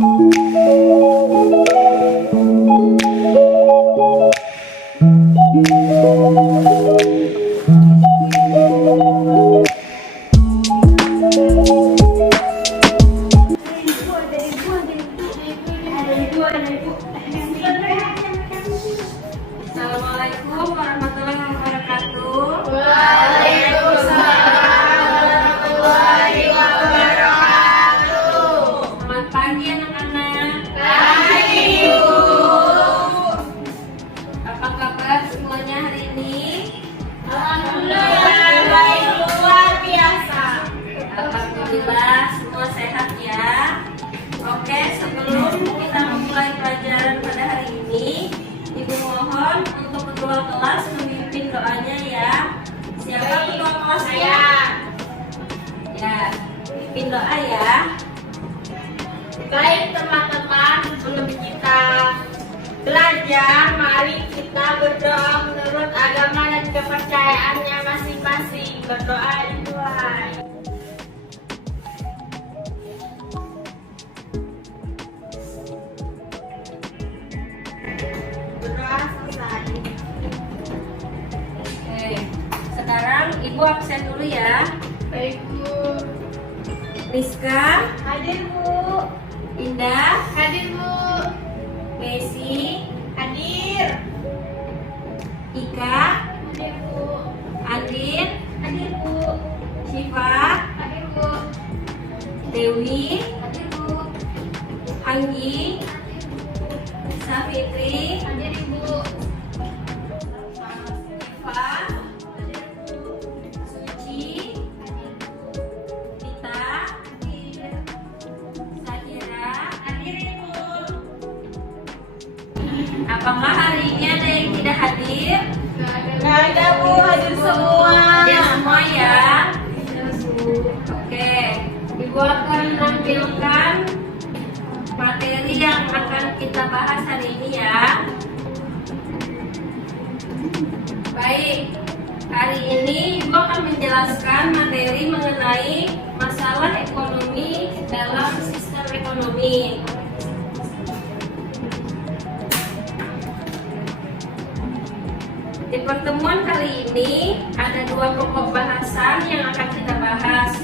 Assalamualaikum warahmatullahi wabarakatuh. Waalaikumsalam warahmatullahi wabarakatuh. Selamat pagi anak-anak. Pagi, Bu. Apa kabar semuanya hari ini? Alhamdulillah baik luar biasa. Alhamdulillah semua sehat ya. Oke, sebelum kita memulai pelajaran pada hari ini, Ibu mohon untuk ketua kelas memimpin doanya ya. Siapa ketua kelas? Saya. Ya, pimpin doa ya. Baik teman-teman, sebelum kita belajar, mari kita berdoa menurut agama dan kepercayaannya masing-masing. Berdoa dimulai. Berdoa selesai. Oke, sekarang Ibu absen dulu ya. Baik, Bu. Rizka, Hadir, Bu. Indah, Hadir, Bu. Messi, Hadir. Ika, Hadir, Bu. Andin, Hadir, Bu. Syifa, Hadir, Bu. Dewi, Hadir, Bu. Anggi, Safitri, Hadir, Bu. Syifa, Suci, Tita, Sakira. Hadir, Bu. Apakah hari ini ada yang tidak hadir? Nggak ada, Bu. Hadir semua. Ya semua ya. Oke, Ibu akan menampilkan materi yang akan kita bahas hari ini ya. Baik, hari ini Ibu akan menjelaskan materi mengenai masalah ekonomi dalam sistem ekonomi. Di pertemuan kali ini ada dua pokok bahasan yang akan kita bahas.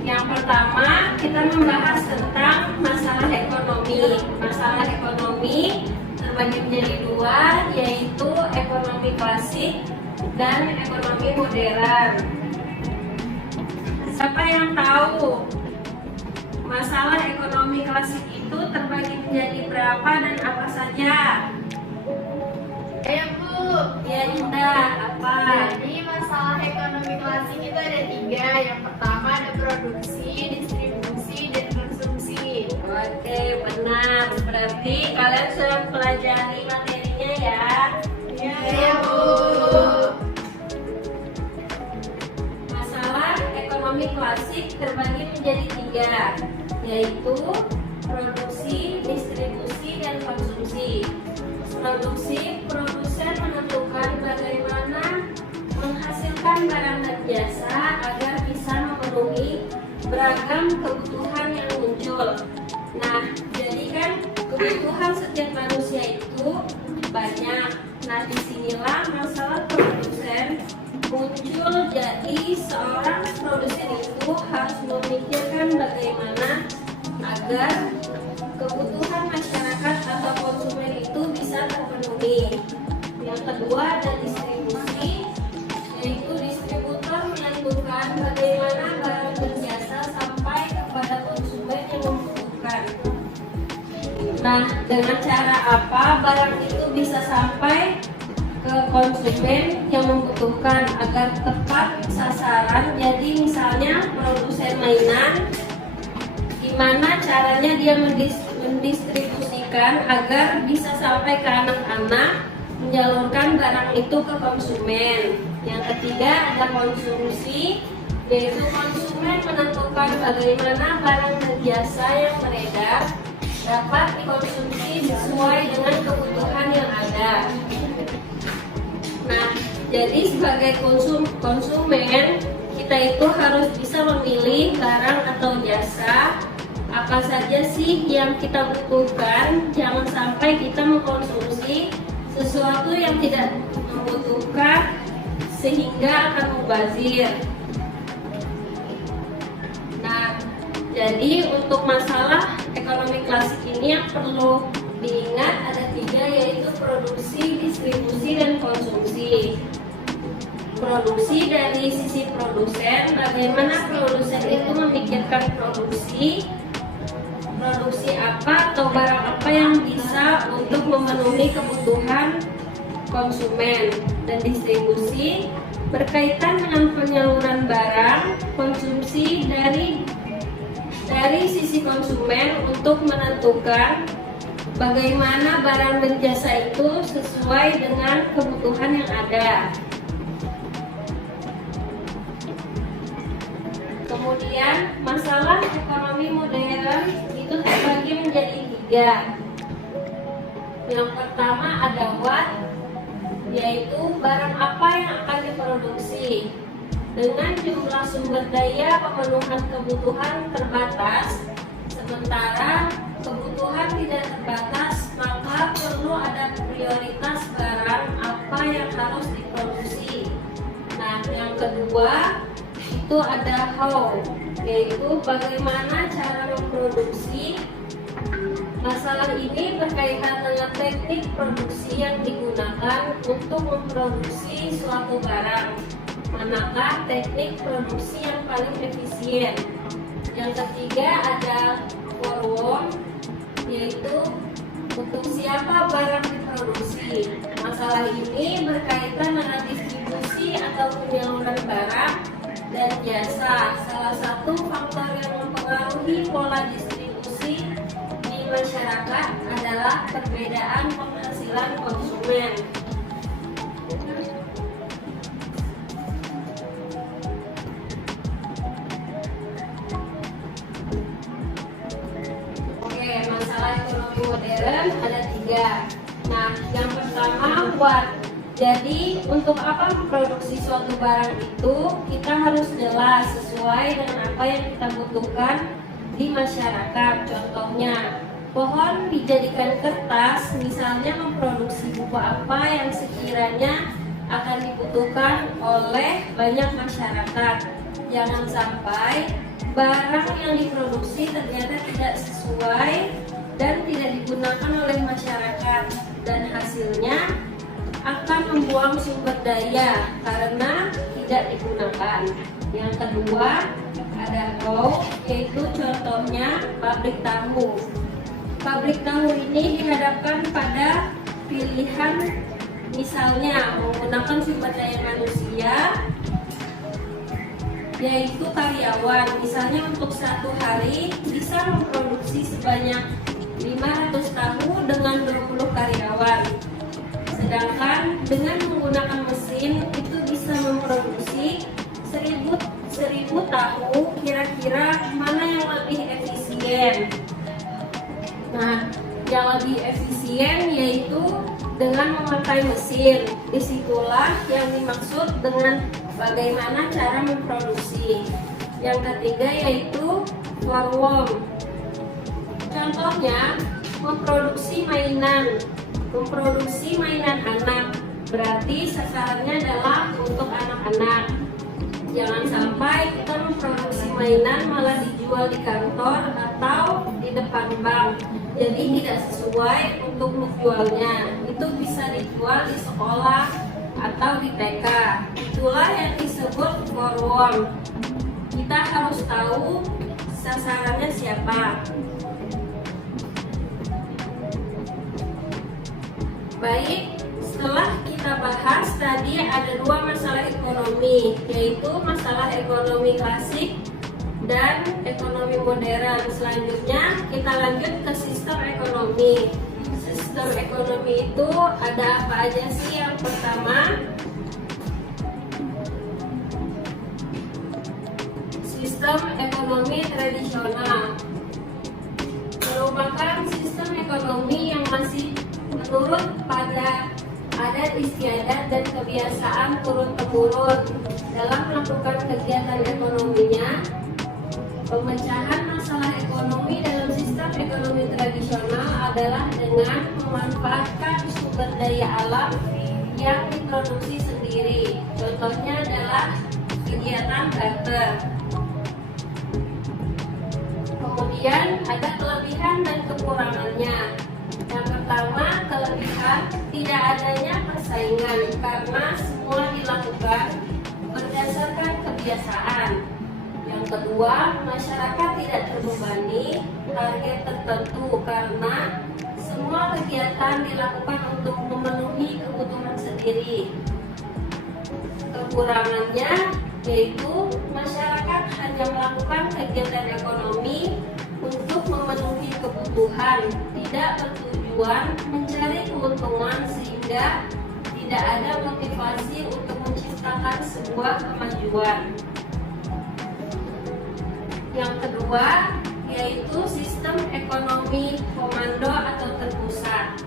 Yang pertama, kita membahas tentang masalah ekonomi. Masalah ekonomi terbagi menjadi dua, yaitu ekonomi klasik dan ekonomi modern. Siapa yang tahu masalah ekonomi klasik itu terbagi menjadi berapa dan apa saja? Ayo, Bu. Ya Indah, apa? Jadi masalah ekonomi klasik itu ada tiga. Yang pertama ada produksi, distribusi, dan konsumsi. Oke, benar. Berarti kalian sudah mempelajari materinya ya. Iya, Bu. Masalah ekonomi klasik terbagi menjadi tiga, yaitu produksi, distribusi, dan konsumsi. Produksi, produsen menentukan bagaimana menghasilkan barang dan jasa agar bisa memenuhi beragam kebutuhan yang muncul. Nah, jadi kan kebutuhan setiap manusia itu banyak. Nah, disinilah masalah produsen muncul. Jadi seorang produsen itu harus memikirkan bagaimana agar kebutuhan masyarakat atau konsumen itu bisa terpenuhi. Yang kedua ada distribusi, yaitu distributor menentukan bagaimana barang dan jasa sampai kepada konsumen yang membutuhkan. Nah, dengan cara apa barang itu bisa sampai ke konsumen yang membutuhkan agar tepat sasaran? Jadi misalnya produsen mainan, gimana caranya dia mendistribusikan agar bisa sampai ke anak-anak, menjalurkan barang itu ke konsumen. Yang ketiga ada konsumsi, yaitu konsumen menentukan bagaimana barang dan jasa yang beredar dapat dikonsumsi sesuai dengan kebutuhan yang ada. Nah, jadi sebagai konsumen kita itu harus bisa memilih barang atau jasa apa saja sih yang kita butuhkan. Jangan sampai kita mengkonsumsi sesuatu yang tidak membutuhkan sehingga akan mubazir. Nah, jadi untuk masalah ekonomi klasik ini yang perlu diingat ada 3, yaitu produksi, distribusi, dan konsumsi. Produksi dari sisi produsen, bagaimana produsen itu memikirkan produksi apa atau barang apa yang bisa untuk memenuhi kebutuhan konsumen. Dan distribusi berkaitan dengan penyaluran barang konsumsi dari sisi konsumen untuk menentukan bagaimana barang dan jasa itu sesuai dengan kebutuhan yang ada. Kemudian masalah ekonomi modern itu terbagi menjadi 3. Yang pertama ada what, yaitu barang apa yang akan diproduksi. Dengan jumlah sumber daya pemenuhan kebutuhan terbatas, sementara kebutuhan tidak terbatas, maka perlu ada prioritas barang apa yang harus diproduksi. Nah, yang kedua itu ada how, yaitu bagaimana cara memproduksi. Masalah ini berkaitan dengan teknik produksi yang digunakan untuk memproduksi suatu barang. Manakah teknik produksi yang paling efisien? Yang ketiga ada forward, yaitu untuk siapa barang diproduksi. Masalah ini berkaitan dengan distribusi atau penyaluran barang dan jasa. Salah satu faktor yang mempengaruhi pola distribusi di masyarakat adalah perbedaan penghasilan konsumen. Oke, masalah ekonomi modern ada 3. Nah, yang pertama what. Jadi untuk apa memproduksi suatu barang itu kita harus jelas sesuai dengan apa yang kita butuhkan di masyarakat. Contohnya, pohon dijadikan kertas, misalnya memproduksi buku apa yang sekiranya akan dibutuhkan oleh banyak masyarakat. Jangan sampai barang yang diproduksi ternyata tidak sesuai dan tidak digunakan oleh masyarakat, dan hasilnya akan membuang sumber daya karena tidak digunakan. Yang kedua ada how, yaitu contohnya pabrik tahu. Pabrik tahu ini dihadapkan pada pilihan, misalnya menggunakan sumber daya manusia, yaitu karyawan. Misalnya untuk 1 hari bisa memproduksi sebanyak 500 tahu dengan 20 karyawan. Sedangkan dengan menggunakan mesin itu bisa memproduksi 1000 tahu. Kira-kira mana yang lebih efisien? Nah, yang lebih efisien yaitu dengan memakai mesin. Disitulah yang dimaksud dengan bagaimana cara memproduksi. Yang ketiga yaitu warung. Contohnya memproduksi mainan anak, berarti sasarannya adalah untuk anak-anak. Jangan sampai kita memproduksi mainan malah dijual di kantor atau di depan bank, jadi tidak sesuai untuk menjualnya. Itu bisa dijual di sekolah atau di TK. Itulah yang disebut forward. Kita harus tahu sasarannya siapa. Baik, setelah kita bahas tadi ada 2 masalah ekonomi, yaitu masalah ekonomi klasik dan ekonomi modern. Selanjutnya kita lanjut ke sistem ekonomi. Sistem ekonomi itu ada apa aja sih? Yang pertama, sistem ekonomi tradisional merupakan sistem ekonomi yang masih menurut pada adat istiadat dan kebiasaan turun-temurun dalam melakukan kegiatan ekonominya. Pemecahan masalah ekonomi dalam tradisional adalah dengan memanfaatkan sumber daya alam yang diproduksi sendiri. Contohnya adalah kegiatan barter. Kemudian ada kelebihan dan kekurangannya. Yang pertama, kelebihan tidak adanya persaingan karena semua dilakukan berdasarkan kebiasaan. Yang kedua, masyarakat tidak terbebani target tertentu karena semua kegiatan dilakukan untuk memenuhi kebutuhan sendiri. Kekurangannya yaitu masyarakat hanya melakukan kegiatan ekonomi untuk memenuhi kebutuhan, tidak bertujuan mencari keuntungan sehingga tidak ada motivasi untuk menciptakan sebuah kemajuan. Yang kedua yaitu sistem ekonomi komando atau terpusat,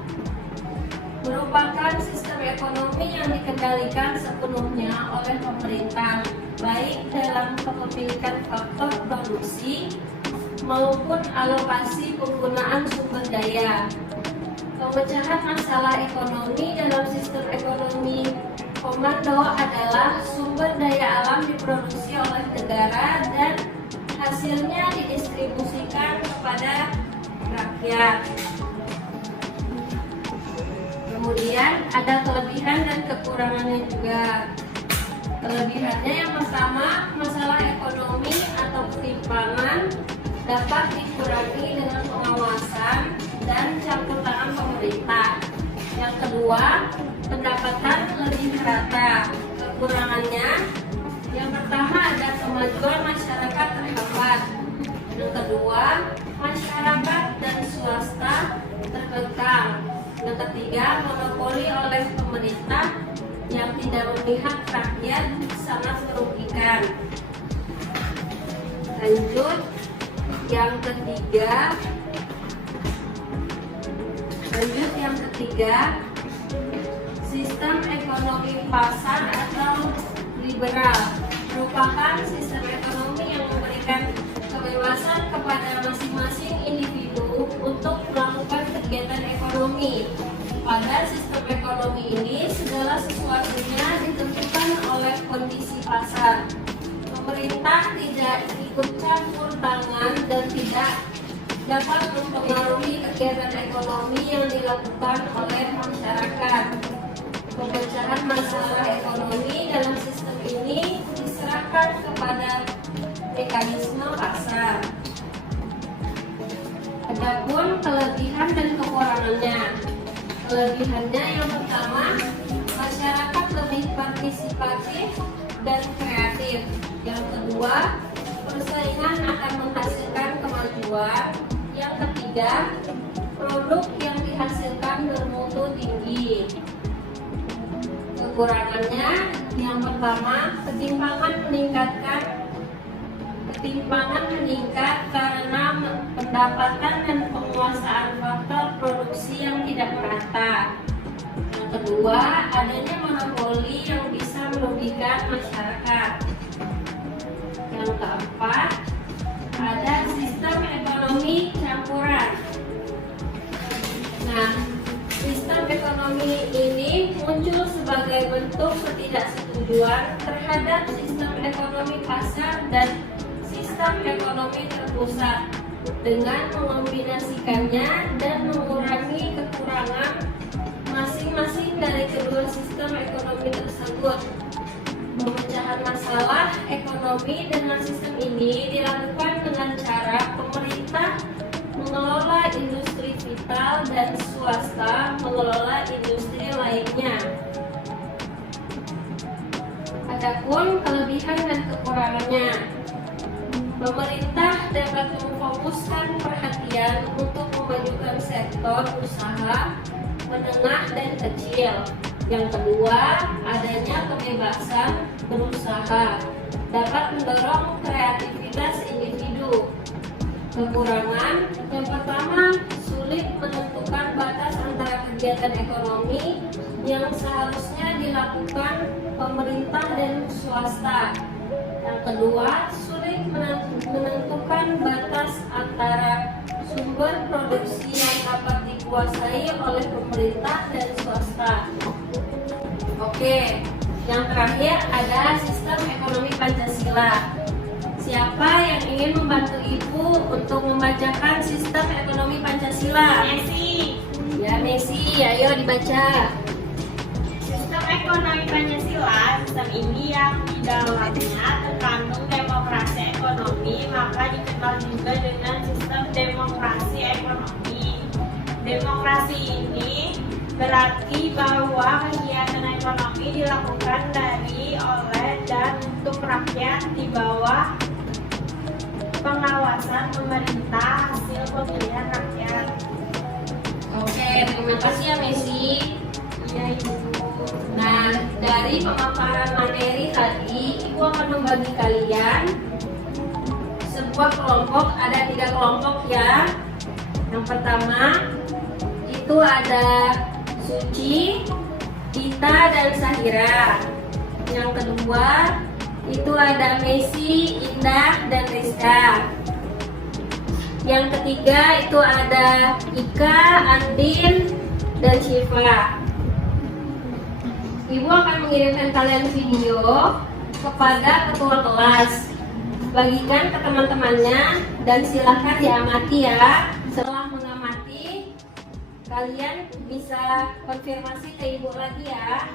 merupakan sistem ekonomi yang dikendalikan sepenuhnya oleh pemerintah, baik dalam kepemilikan faktor produksi maupun alokasi penggunaan sumber daya. Pemecahan masalah ekonomi dalam sistem ekonomi komando adalah sumber daya alam diproduksi oleh negara dan hasilnya didistribusikan kepada rakyat. Kemudian ada kelebihan dan kekurangannya juga. Kelebihannya yang pertama, masalah ekonomi atau ketimpangan dapat dikurangi dengan pengawasan dan campur tangan pemerintah. Yang kedua, pendapatan lebih rata. Kekurangannya, yang pertama ada kemajuan masyarakat terhambat. Yang kedua, masyarakat dan swasta terkekang. Yang ketiga, monopoli oleh pemerintah yang tidak memihak rakyat sangat merugikan. Lanjut, yang ketiga, sistem ekonomi pasar atau liberal merupakan sistem ekonomi yang memberikan kebebasan kepada masing-masing individu untuk melakukan kegiatan ekonomi. Pada sistem ekonomi ini, segala sesuatunya ditentukan oleh kondisi pasar. Pemerintah tidak ikut campur tangan dan tidak dapat mempengaruhi kegiatan ekonomi yang dilakukan oleh masyarakat. Pemecahan masalah ekonomi dalam sistem ini diserahkan kepada mekanisme pasar. Adapun kelebihan dan kekurangannya. Kelebihannya yang pertama, masyarakat lebih partisipatif dan kreatif. Yang kedua, persaingan akan menghasilkan kemajuan. Yang ketiga, produk yang dihasilkan bermutu tinggi. Kekurangannya yang pertama, ketimpangan meningkat karena pendapatan dan penguasaan faktor produksi yang tidak merata. Yang kedua, adanya monopoli yang bisa merugikan masyarakat. Yang keempat, ada sistem ekonomi campuran. Nah, sistem ekonomi ini muncul sebagai bentuk ketidaksetujuan terhadap sistem ekonomi pasar dan sistem ekonomi terpusat dengan mengombinasikannya dan mengurangi kekurangan masing-masing dari kedua sistem ekonomi tersebut. Pemecahan masalah ekonomi dengan sistem ini dilakukan dengan cara pemerintah mengelola industri vital dan swasta mengelola industri lainnya. Adapun kelebihan dan kekurangannya, pemerintah dapat memfokuskan perhatian untuk memajukan sektor usaha menengah dan kecil. Yang kedua, adanya kebebasan berusaha dapat mendorong kreativitas individu. Kekurangan yang pertama, sulit menentukan batas antara kegiatan ekonomi yang seharusnya dilakukan pemerintah dan swasta. Yang kedua, sulit menentukan batas antara sumber sumber produksi yang dapat dikuasai oleh pemerintah dan swasta. Oke, yang terakhir ada sistem ekonomi Pancasila. Siapa yang ingin membantu Ibu untuk membacakan sistem ekonomi Pancasila? Messi. Ya, Messi, ayo dibaca. Sistem ekonomi Pancasila, sistem ini yang di dalamnya terkandung demokrasi ekonomi, maka dikenal juga dengan sistem demokrasi ekonomi. Demokrasi ini berarti bahwa kegiatan ekonomi dilakukan dari, oleh, dan untuk rakyat di bawah pengawasan pemerintah hasil pemilihan rakyat. Oke, terima kasih ya Messi. Iya, Ibu. Nah, dari pemaparan materi tadi, Ibu akan membagi kalian sebuah kelompok, ada 3 kelompok ya. Yang pertama, itu ada Suci, Dita, dan Sahira. Yang kedua, itu ada Messi, Indah, dan Rizka. Yang ketiga, itu ada Ika, Andin, dan Syifa. Ibu akan mengirimkan kalian video kepada ketua kelas. Bagikan ke teman-temannya dan silahkan diamati ya. Setelah mengamati, kalian bisa konfirmasi ke Ibu lagi ya.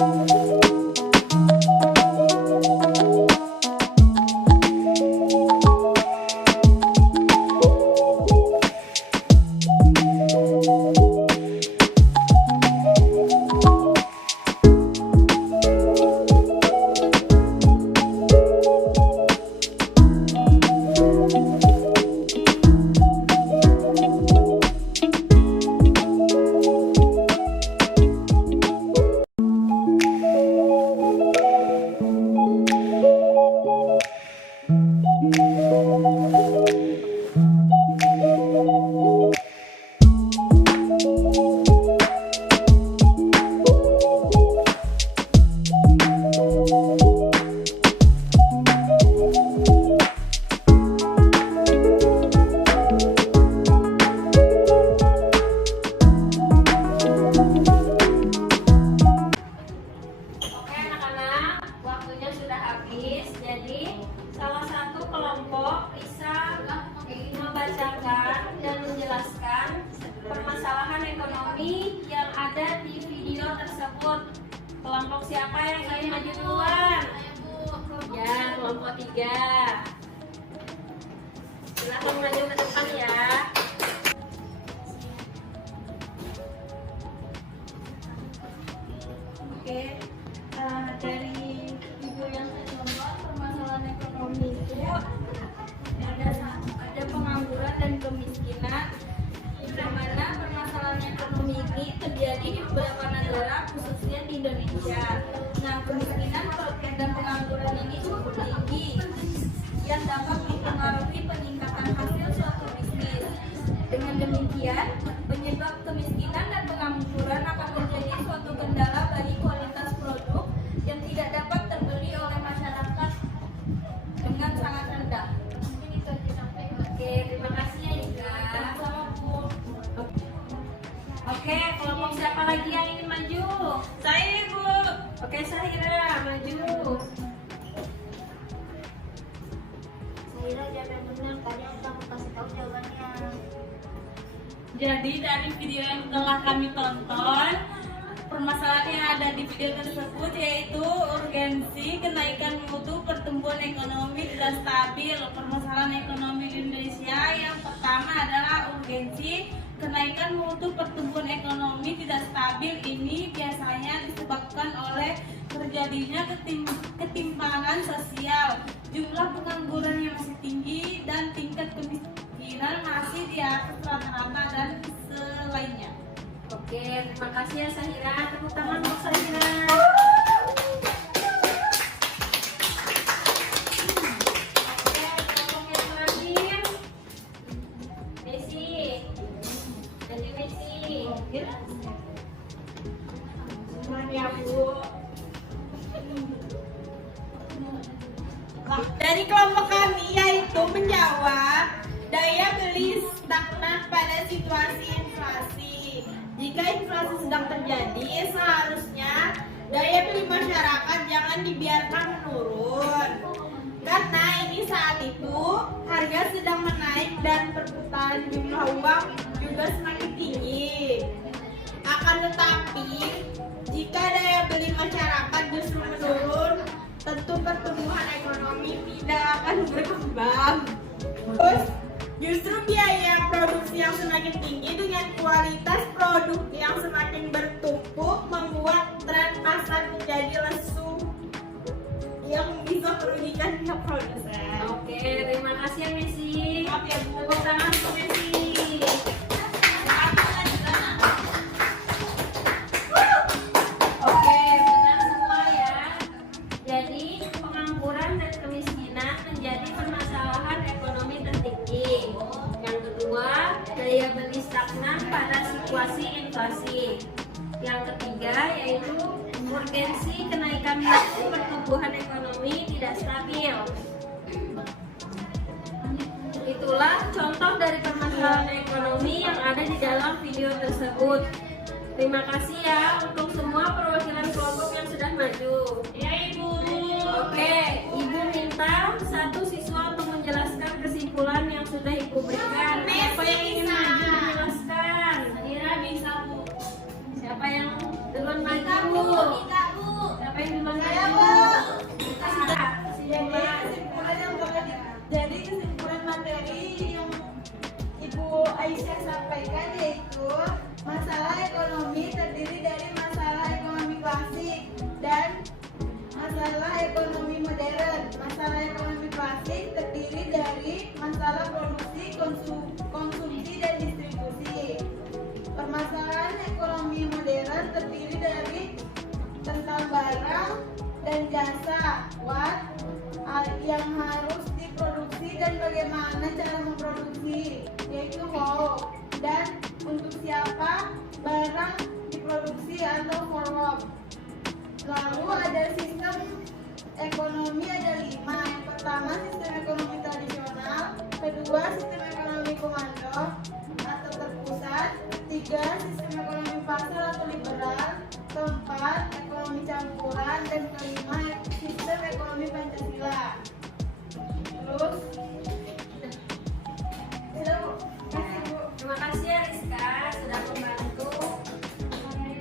Oke anak-anak, waktunya sudah habis. Jadi salah satu kelompok bisa membacakan dan menjelaskan permasalahan ekonomi yang ada di video tersebut. Kelompok siapa yang ingin maju duluan? Ya, kelompok 3. Silahkan maju ke depan ya. Oke, dari video yang saya coba, permasalahan ekonomi itu ada pengangguran dan kemiskinan, di mana permasalahan ekonomi ini terjadi di beberapa negara, khususnya di Indonesia. Nah, kemiskinan dan pengangguran ini cukup tinggi, yang dapat mempengaruhi peningkatan hasil suatu bisnis. Dengan demikian, penyebab kemiskinan dan pengangguran akan menjadi suatu kendala bagi kualitas produk yang tidak dapat terbeli oleh masyarakat dengan sangat rendah. Mungkin itu aja sampai. Oke, terima kasih ya Ika. Sama Bu. Oke, kelompok siapa lagi yang ingin maju? Saya Ibu. Oke, Sahira, maju. Saya jangan benar, tadi aku kasih tahu jawabannya. Jadi dari video yang telah kami tonton, permasalahan yang ada di video tersebut yaitu urgensi kenaikan mutu pertumbuhan ekonomi tidak stabil. Permasalahan ekonomi di Indonesia yang pertama adalah urgensi kenaikan mutu pertumbuhan ekonomi tidak stabil. Ini biasanya disebabkan oleh terjadinya ketimpangan sosial, jumlah pengangguran yang masih tinggi, dan tingkat kemiskinan masih di atas rata-rata dan selainnya. Oke, terima kasih ya Sahira. Tepuk tangan untuk Sahira. Oke, kelompok yang terakhir. Messi. Jadi Messi. Semuanya Bu. Dari kelompok kami yaitu menjawab daya beli stagnan pada situasi inflasi. Jika inflasi sedang terjadi, seharusnya daya beli masyarakat jangan dibiarkan menurun. Karena ini saat itu harga sedang menaik dan perputaran jumlah uang juga semakin tinggi. Akan tetapi, jika daya beli masyarakat justru menurun, tentu pertumbuhan ekonomi tidak akan berkembang. Terus, justru biaya produksi yang semakin tinggi dengan kualitas produk yang semakin bertumpuk membuat tren pasar menjadi lesu yang bisa merugikan pihak produsen. Oke, terima kasih ya Messi. Maaf ya Bu. Tepuk tangan untuk Messi. Oke, benar semua ya. Jadi pengangguran dan kemiskinan menjadi permasalahan ekonomi tertinggi. Yang kedua, daya beli stagnan pada situasi inflasi. Yang ketiga yaitu urgensi kenaikan mutu pertumbuhan ekonomi tidak stabil. Itulah contoh dari permasalahan ekonomi yang ada di dalam video tersebut. Terima kasih ya untuk semua perwakilan kelompok yang sudah maju. Ya Ibu. Oke, Ibu minta satu siswa untuk menjelaskan kesimpulan yang sudah Ibu berikan. Siapa yang ingin maju menjelaskan? Kira bisa Bu. Siapa yang duluan maju? Kita Bu. masalah ekonomi modern. Masalah ekonomi klasik terdiri dari masalah produksi, konsumsi, dan distribusi. Permasalahan ekonomi modern terdiri dari tentang barang dan jasa, what, yang harus diproduksi dan bagaimana cara memproduksi, yaitu how, dan untuk siapa barang diproduksi atau for what. Lalu ada sistem ekonomi, ada 5. Yang pertama sistem ekonomi tradisional, kedua sistem ekonomi komando atau terpusat, 3 sistem ekonomi pasar atau liberal, keempat ekonomi campuran, dan kelima sistem ekonomi Pancasila. Terus Terima kasih ya Rizka sudah membantu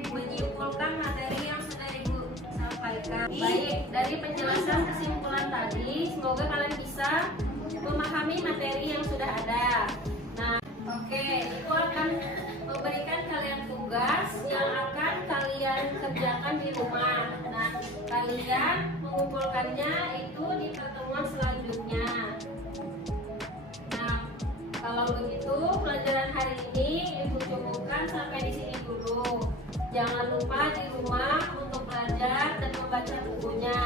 menyimpulkan materi yang sudah Ibu sampaikan. Baik, dari penjelasan kesimpulan tadi, semoga kalian bisa memahami materi yang sudah ada. Nah, oke, Ibu akan memberikan kalian tugas yang akan kalian kerjakan di rumah. Nah, kalian mengumpulkannya itu di pertemuan selanjutnya. Nah, kalau begitu pelajaran hari ini Ibu cukupkan sampai di sini dulu. Jangan lupa di rumah untuk belajar dan membaca bukunya.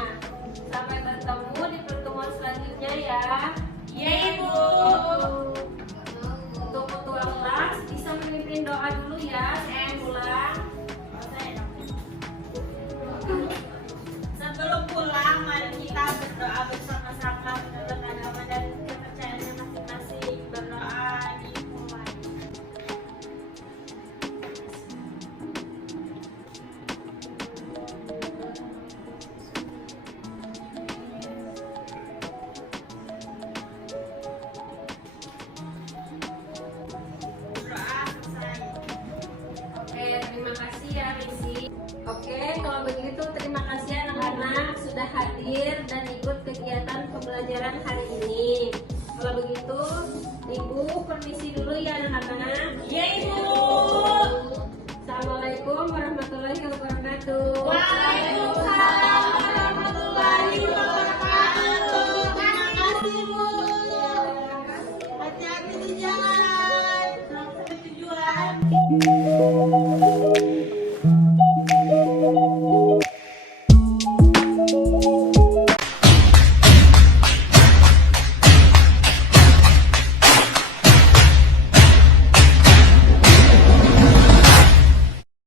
Sampai bertemu di pertemuan selanjutnya ya. ya Ibu. Untuk ketua kelas bisa memimpin doa dulu ya. Saya pulang. Sebelum pulang, mari kita berdoa bersama-sama menurut agama dan kepercayaannya masing-masing. Berdoa dimulai. Berdoa selesai. Oke, terima kasih ya Risi. Oke, kalau begitu terima kasih anak-anak sudah hadir dan ikut kegiatan pembelajaran hari ini. Kalau begitu, Ibu permisi dulu ya anak-anak. Ya Ibu. Assalamualaikum warahmatullahi wabarakatuh. Waalaikumsalam warahmatullahi wabarakatuh. Terima kasih Bu. Hati-hati di jalan. Sampai tujuan.